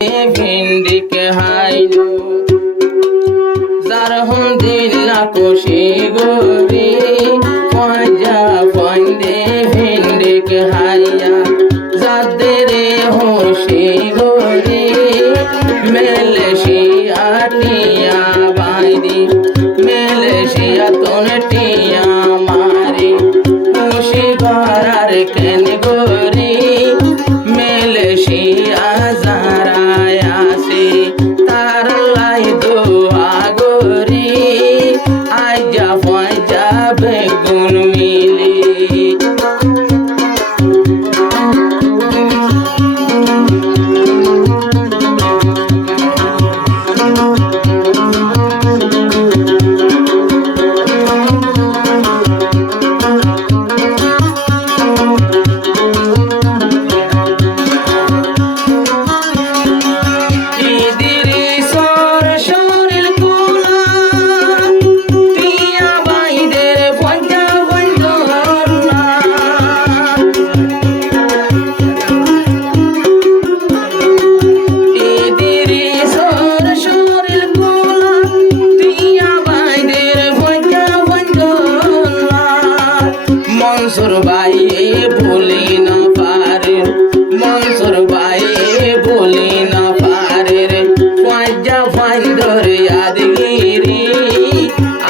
भिंडी के हाइलो जारहम दिला खुशी गोरी फजा फंदे भिंडी के हाइया जादे रे होशी गोरी मेलेशिया टिया बाईदी मेलेशिया तोने टिया मारी होशी गरार केन गोरी मेलेशिया বেগুন মিলি মনসুর ভাই ভুলি না পারে মনসুর ভাই ভুলি না পারে রে ফাজা ফাইদরে ইয়াদগিরি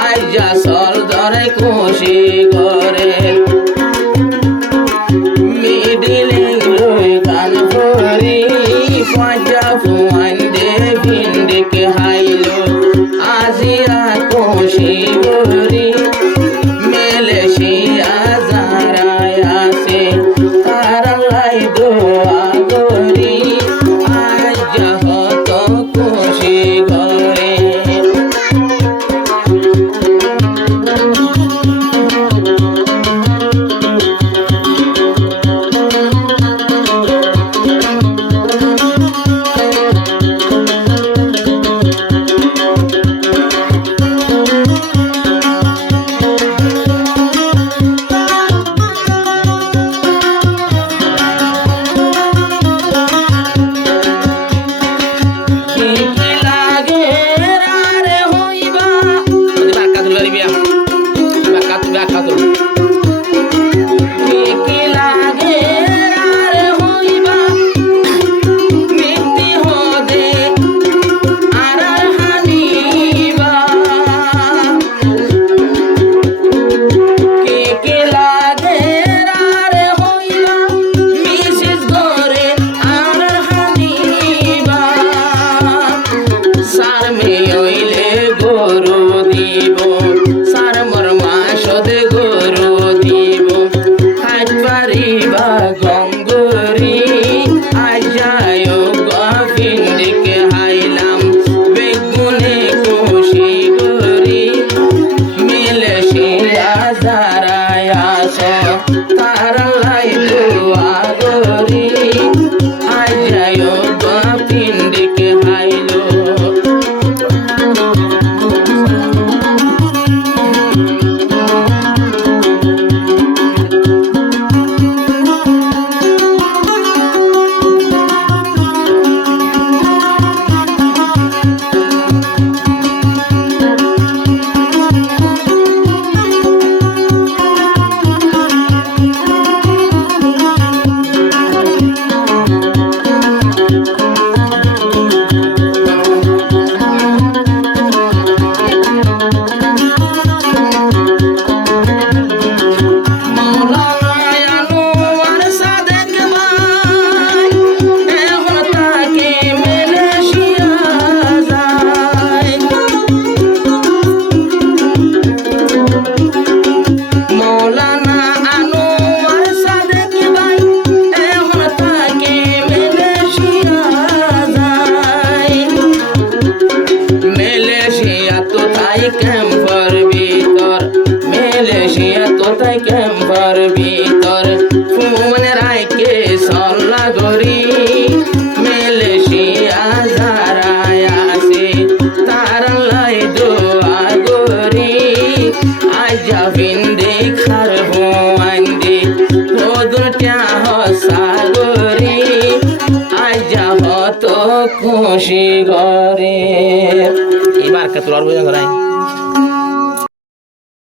আইজা সর ধরে খুশি করে মিডিলে লই কান করি ফাজা ফুয়াইদে ভিন্ডিকে হাইলো আজিয়া খুশি করি মেলেশিয়া ক্যাম্পার ভিতর মেলেশিয়া তোতাই ক্যাম্পার ভিতর ফুমনে রাইকে সল্লা গরি মেলেশিয়া যারায় আসে তারা লাই দোয়া গরি আজা ভিন্দে খার হুয়ান্দি ওদুর ট্যা হসা গরি আজা হতো খুশি ঘরে। এবার কে তোর বুঝান নাই